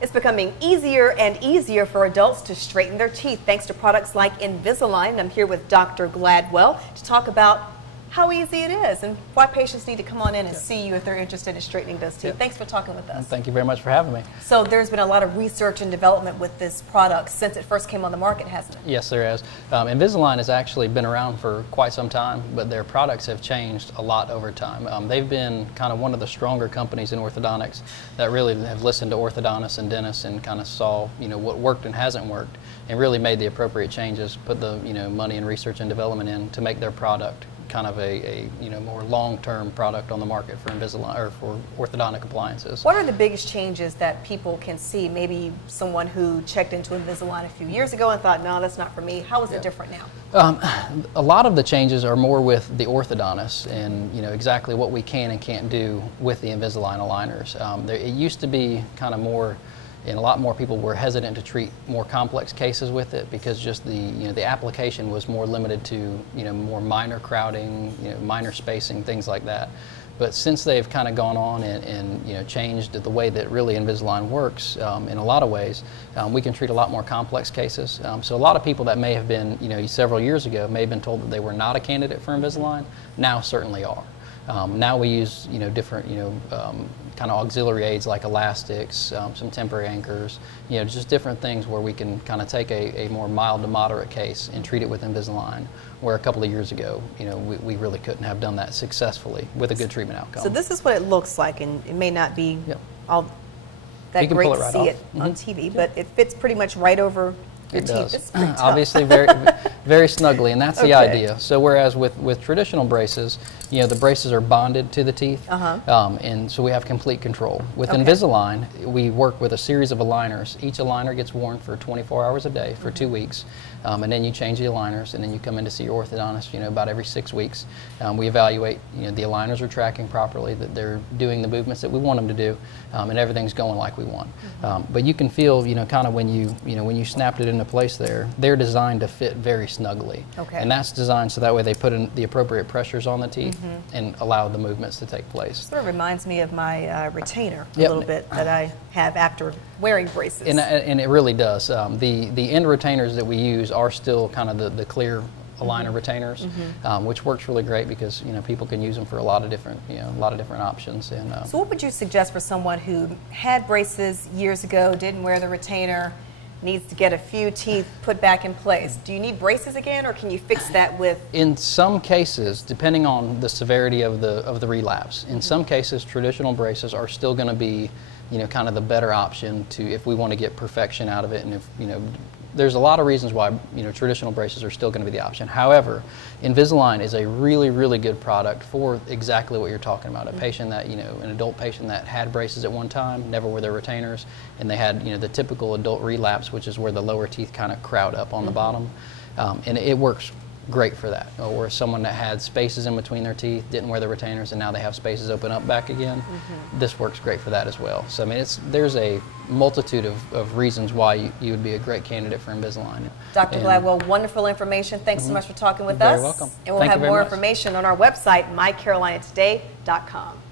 It's becoming easier and easier for adults to straighten their teeth thanks to products like Invisalign. I'm here with Dr. Gladwell to talk about how easy it is and why patients need to come on in and see you if they're interested in straightening those teeth. Thanks for talking with us. Thank you very much for having me. So there's been a lot of research and development with this product since it first came on the market, hasn't it? Yes, there has. Invisalign has actually been around for quite some time, but their products have changed a lot over time. They've been kind of one of the stronger companies in orthodontics that really have listened to orthodontists and dentists and kind of saw, what worked and hasn't worked, and really made the appropriate changes, put the, money and research and development in to make their product kind of a more long-term product on the market for Invisalign or for orthodontic appliances. What are the biggest changes that people can see? Maybe someone who checked into Invisalign a few years ago and thought, no, that's not for me. How is it different now? A lot of the changes are more with the orthodontist and exactly what we can and can't do with the Invisalign aligners. It used to be kind of more, and a lot more people were hesitant to treat more complex cases with it because just the application was more limited to more minor crowding, minor spacing, things like that. But since they've kind of gone on and changed the way that really Invisalign works in a lot of ways, we can treat a lot more complex cases. So a lot of people that may have been several years ago may have been told that they were not a candidate for Invisalign, now certainly are. Now we use different kind of auxiliary aids like elastics, some temporary anchors, just different things where we can kind of take a more mild to moderate case and treat it with Invisalign, where a couple of years ago we really couldn't have done that successfully with a good treatment outcome. So this is what it looks like, and it may not be all that great to see it on TV, but it fits pretty much right over your teeth. It's pretty tough. Obviously very snugly, and that's the idea. So whereas with traditional braces, the braces are bonded to the teeth, and so we have complete control. With Invisalign, we work with a series of aligners. Each aligner gets worn for 24 hours a day for 2 weeks, and then you change the aligners, and then you come in to see your orthodontist about every 6 weeks. We evaluate the aligners are tracking properly, that they're doing the movements that we want them to do, and everything's going like we want. But you can feel kind of when you snapped it into place there, they're designed to fit very snugly. And that's designed so that way they put in the appropriate pressures on the teeth and allow the movements to take place. Sort of reminds me of my retainer a little bit that I have after wearing braces. And it really does. The end retainers that we use are still kind of the clear aligner retainers, which works really great because people can use them for a lot of different options. And so what would you suggest for someone who had braces years ago, didn't wear the retainer, needs to get a few teeth put back in place? Do you need braces again, or can you fix that with? In some cases, depending on the severity of the relapse, in some cases traditional braces are still going to be kind of the better option if we want to get perfection out of it, and if there's a lot of reasons why traditional braces are still going to be the option. However, Invisalign is a really, really good product for exactly what you're talking about. A patient that an adult patient that had braces at one time, never wore their retainers, and they had the typical adult relapse, which is where the lower teeth kind of crowd up on the bottom, and it works great for that. Or someone that had spaces in between their teeth, didn't wear the retainers, and now they have spaces open up back again. This works great for that as well. So I mean, there's a multitude of reasons why you would be a great candidate for Invisalign. Dr. Gladwell, wonderful information. Thanks so much for talking with us. You're very welcome. And we'll have more information on our website, mycarolinatoday.com.